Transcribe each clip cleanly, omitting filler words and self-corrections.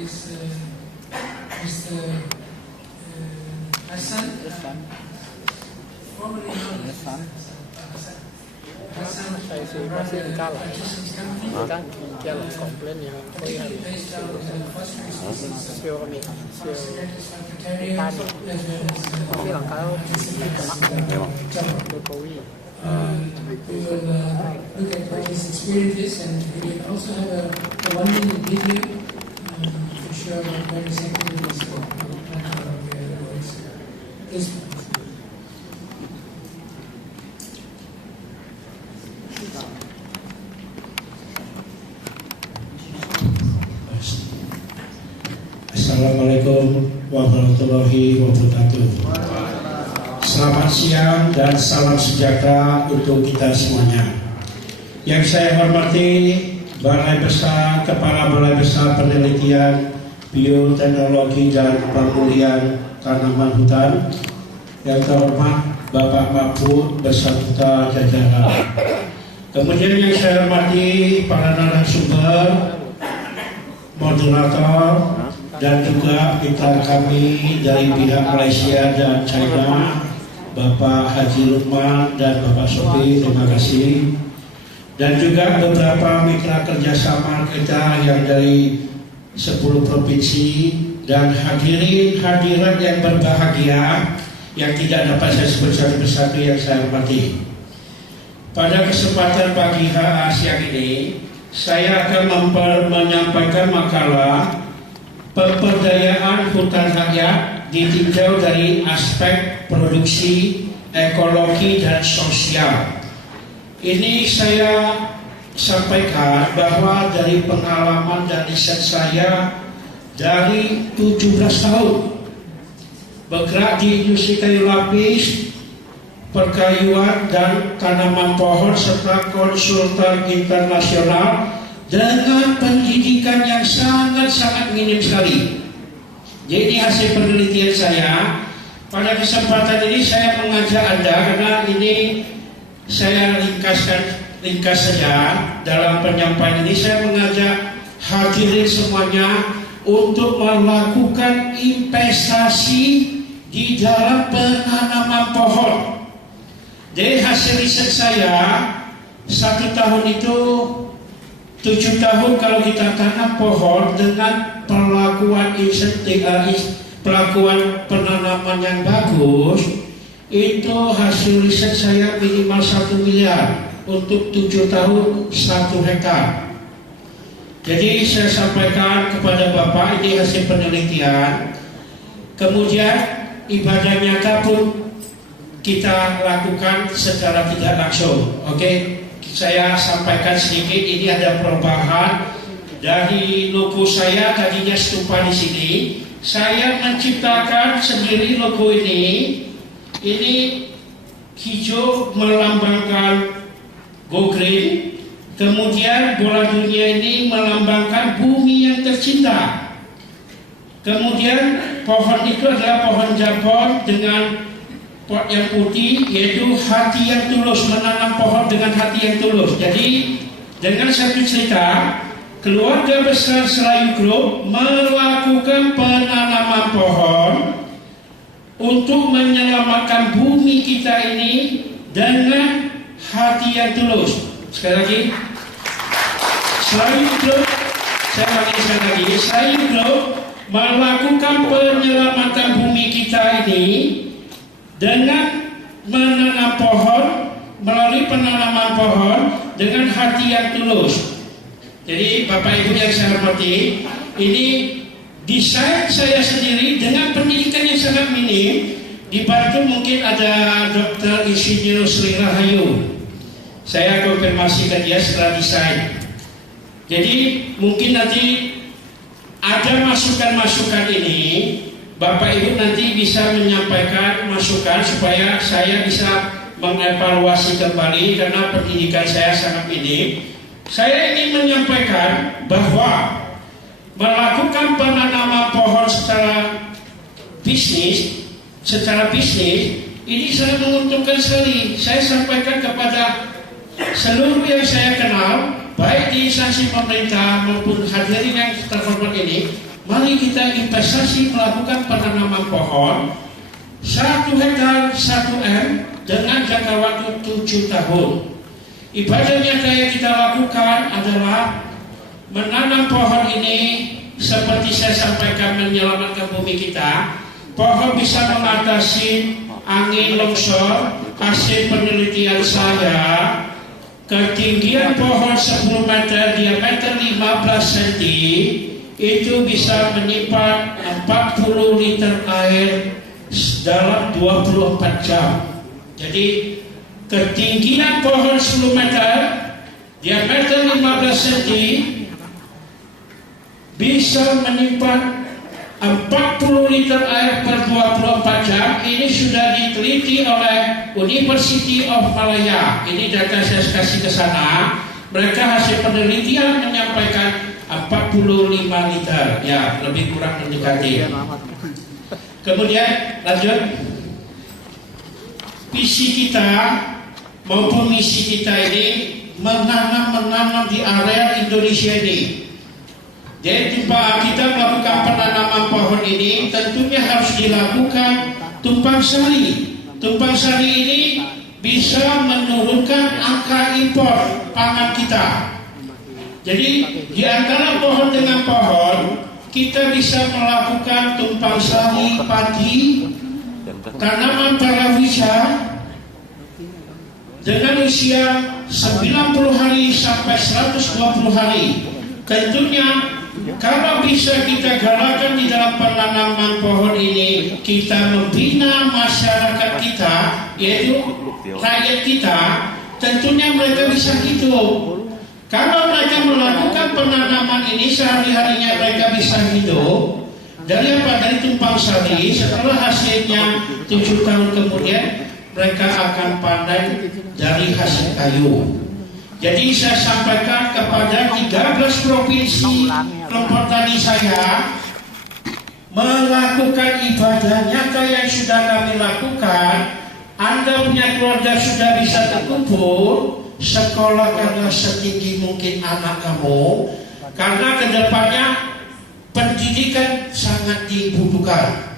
is Mr. Hassan, formerly known as Hassan. Hassan pasti kalah. purchased his company. Kan dia komplain yang koi hari. Based out of phosphorus, Sio kami sio Secretariat, as well as tapi langkah kena Jokowi. we will look at what his experience is, and we will also have a 1-minute video to show what exactly it is for. Please. Assalamualaikum warahmatullahi wabarakatuh. Selamat siang dan salam sejahtera untuk kita semuanya. Yang saya hormati Kepala Balai Besar Penelitian Bioteknologi dan Pemulihan Tanaman Hutan, yang terhormat Bapak Mahfud beserta jajaran. Kemudian yang saya hormati para narasumber, moderator, dan juga mitra kami dari pihak Malaysia dan China, Bapak Haji Lukman dan Bapak Sofi, terima kasih. Dan juga beberapa mitra kerjasama kita yang dari 10 provinsi dan hadirat yang berbahagia yang tidak dapat saya sebut satu-satu yang saya hormati. Pada kesempatan pagi siang ini, saya akan menyampaikan makalah pemberdayaan hutan rakyat ditinjau dari aspek produksi, ekologi, dan sosial. Ini saya sampaikan bahwa dari pengalaman dan riset saya dari 17 tahun bergerak di industri kayu lapis, perkayuan, dan tanaman pohon serta konsultan internasional dengan pendidikan yang sangat-sangat minim sekali. Jadi hasil penelitian saya pada kesempatan ini saya mengajak Anda, karena ini saya ringkas saja dalam penyampaian ini, saya mengajak hadirin semuanya untuk melakukan investasi di dalam penanaman pohon. Dari hasil riset saya, 1 tahun itu 7 tahun kalau kita tanam pohon dengan perlakuan insentif, perlakuan penanaman yang bagus, itu hasil riset saya minimal 1 miliar untuk 7 tahun 1 hektar. Jadi saya sampaikan kepada Bapak, ini hasil penelitian. Kemudian ibadah nyata pun kita lakukan secara tidak langsung. Oke, saya sampaikan sedikit. Ini ada perubahan dari logo saya, tadinya stupa di sini. Saya menciptakan sendiri logo ini. Ini hijau melambangkan go green. Kemudian bola dunia ini melambangkan bumi yang tercinta. Kemudian pohon itu adalah pohon Japon dengan pot yang putih, yaitu hati yang tulus, menanam pohon dengan hati yang tulus. Jadi dengan satu cerita, keluarga besar Serayu Group melakukan penanaman pohon untuk menyelamatkan bumi kita ini dengan hati yang tulus. Sekali lagi, Serayu Group, saya panggil sekali lagi, Serayu Group melakukan penyelamatan bumi kita ini dengan menanam pohon, melalui penanaman pohon dengan hati yang tulus. Jadi Bapak Ibu yang saya hormati, ini desain saya sendiri dengan pendidikan yang sangat minim, dibantu mungkin ada Dr. Insinyur Sri Rahayu. Saya konfirmasikan dia setelah desain. Jadi mungkin nanti ada masukan-masukan ini, Bapak Ibu nanti bisa menyampaikan masukan supaya saya bisa mengevaluasi kembali, karena pendidikan saya sangat minim. Saya ingin menyampaikan bahwa melakukan penanaman pohon secara bisnis ini sangat menguntungkan sekali. Saya sampaikan kepada seluruh yang saya kenal, baik di instansi pemerintah maupun hadirin yang terhormat ini, mari kita investasi melakukan penanaman pohon 1 hektar 1 M dengan jangka waktu 7 tahun. Ibadah nyata yang kita lakukan adalah menanam pohon ini seperti saya sampaikan menyelamatkan bumi kita. Pohon bisa mengatasi angin longsor. Hasil penelitian saya, ketinggian pohon 10 meter, diameter 15 cm, itu bisa menyimpan 40 liter air dalam 24 jam. Jadi ketinggian pohon 10 meter, diameter 15 cm, bisa menyimpan 40 liter air per 24 jam. Ini sudah diteliti oleh University of Malaya. Ini data saya kasih ke sana. Mereka hasil penelitian menyampaikan 45 liter. Ya, lebih kurang mendekati. Kemudian lanjut. Visi kita maupun misi kita ini menanam di area Indonesia ini. Jadi kita melakukan penanaman pohon ini tentunya harus dilakukan tumpang sari. Tumpang sari ini bisa menurunkan angka impor pangan kita. Jadi di antara pohon dengan pohon kita bisa melakukan tumpang sari padi, tanaman palawija dengan usia 90 hari sampai 120 hari. Tentunya kalau bisa kita galakan di dalam penanaman pohon ini, kita membina masyarakat kita, yaitu rakyat kita, tentunya mereka bisa hidup. Kalau mereka melakukan penanaman ini sehari-harinya mereka bisa hidup. Dari apa? Dari tumpang sari. Setelah hasilnya 7 tahun kemudian mereka akan pandai dari hasil kayu. Jadi saya sampaikan kepada 13 provinsi kelompok tani saya melakukan ibadah nyata yang sudah kami lakukan. Anda punya keluarga sudah bisa terkumpul, sekolahkanlah setinggi mungkin anak kamu, karena kedepannya pendidikan sangat dibutuhkan.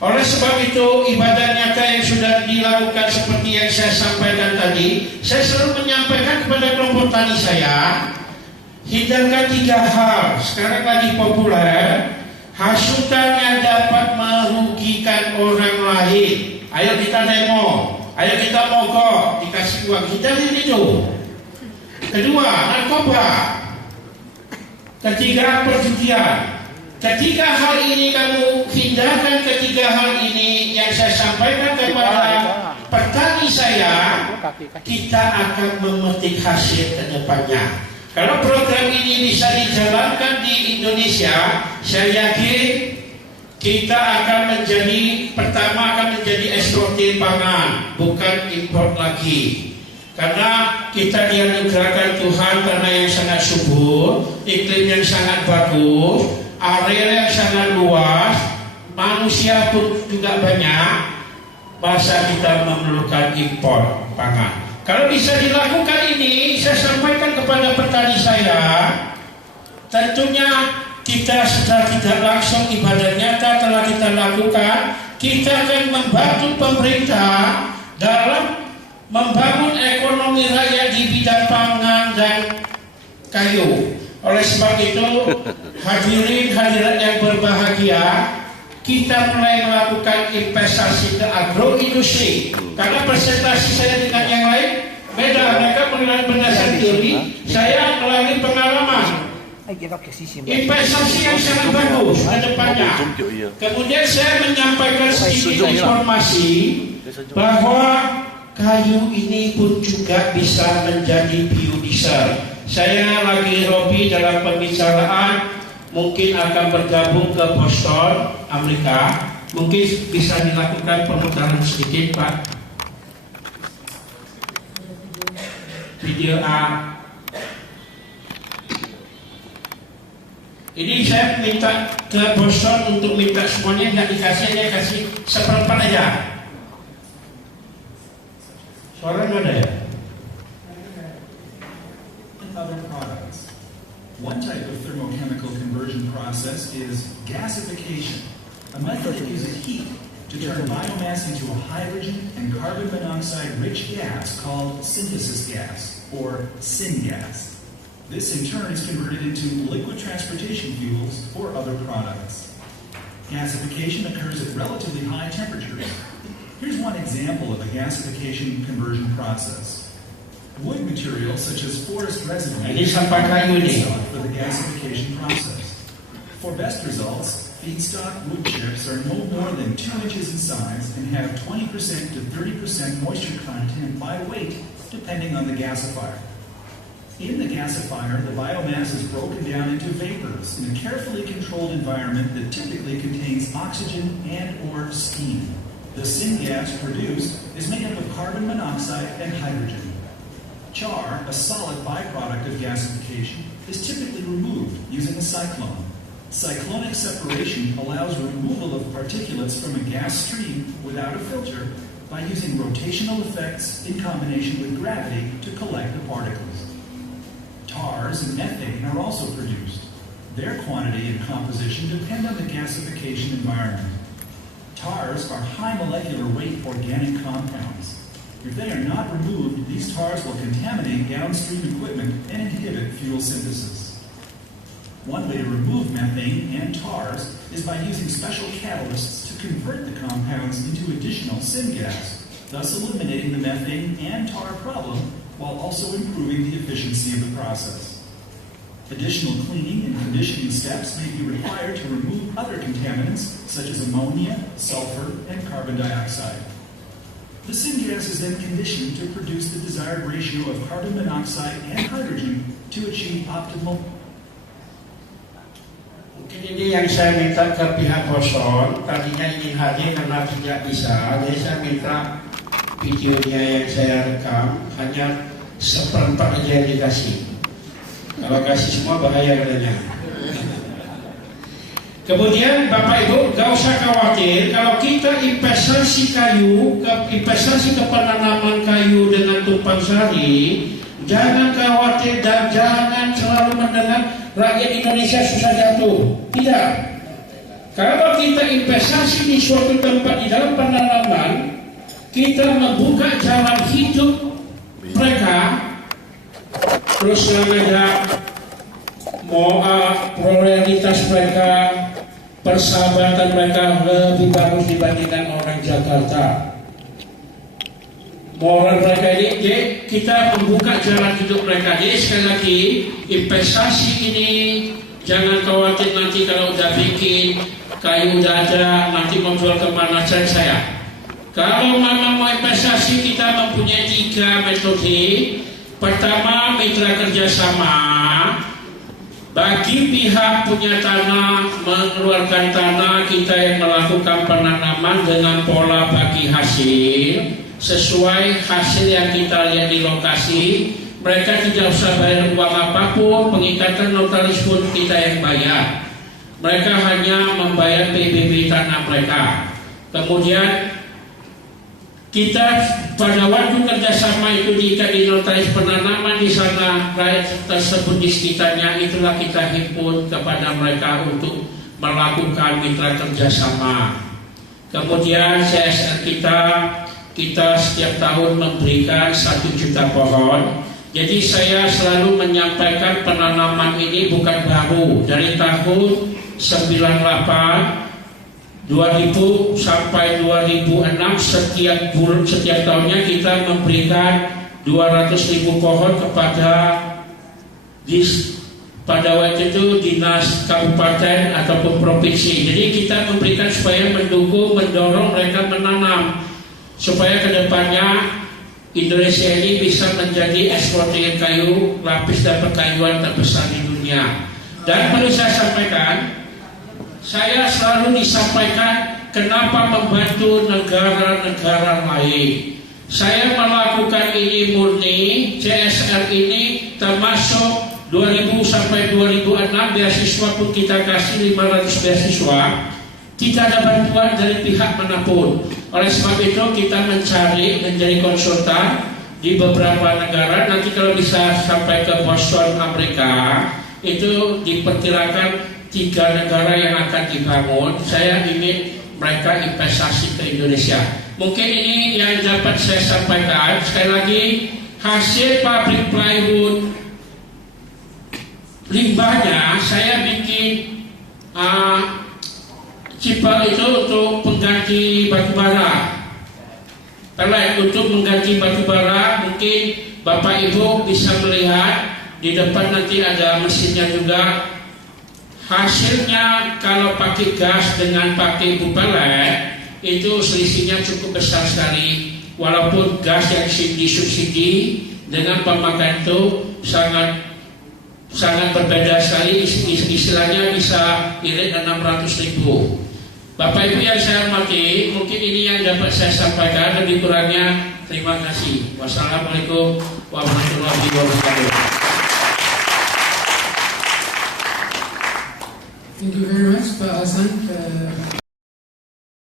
Oleh sebab itu ibadah nyata yang sudah dilakukan seperti yang saya sampaikan tadi, saya selalu menyampaikan kepada kelompok tani saya, hindarkan 3 hal sekarang lagi populer, hasutan yang dapat merugikan orang lain. Ayo kita demo, ayo kita mogok, dikasih uang, hindarin itu. Kedua, narkoba. Ketiga, perjudian. Ketiga hal ini kamu hindarkan, ketiga hal ini yang saya sampaikan kepada petani saya, kita akan memetik hasil ke depannya. Kalau program ini bisa dijalankan di Indonesia, saya yakin kita akan menjadi, pertama akan menjadi eksportir pangan, bukan impor lagi. Karena kita dianugerahkan Tuhan karena yang sangat subur, iklim yang sangat bagus, area yang sangat luas, manusia pun juga banyak, masa kita memerlukan impor pangan. Kalau bisa dilakukan ini, saya sampaikan kepada petani saya, tentunya kita secara tidak langsung ibadah nyata telah kita lakukan, kita akan membantu pemerintah dalam membangun ekonomi rakyat di bidang pangan dan kayu. Oleh sebab itu, hadirin hadirat yang berbahagia, kita mulai melakukan investasi ke agroindustri. Karena presentasi saya dengan yang lain beda, mereka mengenai berdasar teori, saya melalui pengalaman. Investasi yang sangat bagus ke depannya. Kemudian saya menyampaikan sedikit informasi bahwa kayu ini pun juga bisa menjadi biodiesel. Saya lagi hobi dalam pembicaraan, mungkin akan bergabung ke Boston, Amerika. Mungkin bisa dilakukan pemutaran sedikit, Pak. Video A. Ini saya minta ke Boston untuk minta semuanya, nggak dikasih, hanya kasih seperempat aja. Suara nggak ada ya? Other products. One type of thermochemical conversion process is gasification, a method that uses heat to turn biomass into a hydrogen and carbon monoxide-rich gas called synthesis gas, or syngas. This in turn is converted into liquid transportation fuels or other products. Gasification occurs at relatively high temperatures. Here's one example of a gasification conversion process. Wood materials such as forest residue Ini sampah kayu nih. for the gasification process. For best results, feedstock wood chips are no more than 2 inches in size and have 20% to 30% moisture content by weight, depending on the gasifier. In the gasifier, the biomass is broken down into vapors in a carefully controlled environment that typically contains oxygen and/or steam. The syngas produced is made up of carbon monoxide and hydrogen. Char, a solid byproduct of gasification, is typically removed using a cyclone. Cyclonic separation allows removal of particulates from a gas stream without a filter by using rotational effects in combination with gravity to collect the particles. Tars and methane are also produced. Their quantity and composition depend on the gasification environment. Tars are high molecular weight organic compounds. If they are not removed, these tars will contaminate downstream equipment and inhibit fuel synthesis. One way to remove methane and tars is by using special catalysts to convert the compounds into additional syngas, thus eliminating the methane and tar problem while also improving the efficiency of the process. Additional cleaning and conditioning steps may be required to remove other contaminants such as ammonia, sulfur, and carbon dioxide. The syngas is then conditioned to produce the desired ratio of carbon monoxide and hydrogen to achieve optimal. Mungkin ini yang saya minta ke pihak Boson, tadinya ingin hadir karena tidak bisa, jadi saya minta videonya yang saya rekam hanya 1/4 aja yang dikasih. Kalau kasih semua bahaya katanya. Kemudian Bapak Ibu, gak usah khawatir kalau kita investasi kayu, investasi ke penanaman kayu dengan tumpang sari, jangan khawatir dan jangan selalu mendengar rakyat Indonesia susah jatuh. Tidak. Kalau kita investasi di suatu tempat di dalam penanaman, kita membuka jalan hidup mereka, terus ada prioritas mereka, persahabatan mereka lebih bagus dibandingkan orang Jakarta. Moral mereka ini, jadi kita membuka jalan hidup mereka. Jadi sekali lagi, investasi ini jangan khawatir nanti kalau udah bikin kayu udah ada, nanti mau jual kemana saya. Kalau memang mau investasi, kita mempunyai 3 metode. Pertama, mitra kerjasama. Bagi pihak punya tanah mengeluarkan tanah, kita yang melakukan penanaman dengan pola bagi hasil sesuai hasil yang kita lihat di lokasi. Mereka tidak usah bayar uang apapun, pengikatan notaris pun kita yang bayar. Mereka hanya membayar PBB tanah mereka. Kemudian kita pada waktu kerjasama itu diikat di notaris penanaman di sana, rakyat tersebut di sekitarnya, itulah kita himpun kepada mereka untuk melakukan mitra kerjasama. Kemudian CSR kita setiap tahun memberikan 1 juta pohon. Jadi saya selalu menyampaikan penanaman ini bukan baru, dari tahun 98 2000 sampai 2006 setiap tahunnya kita memberikan 200.000 pohon kepada pada waktu itu dinas kabupaten ataupun provinsi. Jadi kita memberikan supaya mendorong mereka menanam supaya kedepannya Indonesia ini bisa menjadi eksportir kayu lapis dan perkayuan terbesar di dunia. Dan perlu saya sampaikan, saya selalu disampaikan kenapa membantu negara-negara lain. Saya melakukan ini murni, CSR ini termasuk 2000 sampai 2006 beasiswa pun kita kasih 500 beasiswa. Tidak ada bantuan dari pihak manapun. Oleh sebab itu kita mencari menjadi konsultan di beberapa negara. Nanti kalau bisa sampai ke Boston Amerika, itu diperkirakan 3 negara yang akan dibangun, saya ingin mereka investasi ke Indonesia. Mungkin ini yang dapat saya sampaikan. Sekali lagi, hasil pabrik plywood limbahnya saya bikin cipal itu untuk pengganti batu bara. Pelet untuk mengganti batu bara. Mungkin Bapak Ibu bisa melihat di depan nanti ada mesinnya juga. Hasilnya kalau pakai gas dengan pakai pelet itu selisihnya cukup besar sekali. Walaupun gas yang disubsidi dengan pemakaian itu sangat berbeda sekali. Istilahnya bisa irit 600.000. Bapak Ibu yang saya hormati, mungkin ini yang dapat saya sampaikan. Lebih kurangnya terima kasih. Wassalamualaikum warahmatullahi wabarakatuh. Thank you very much, Pak Hasan.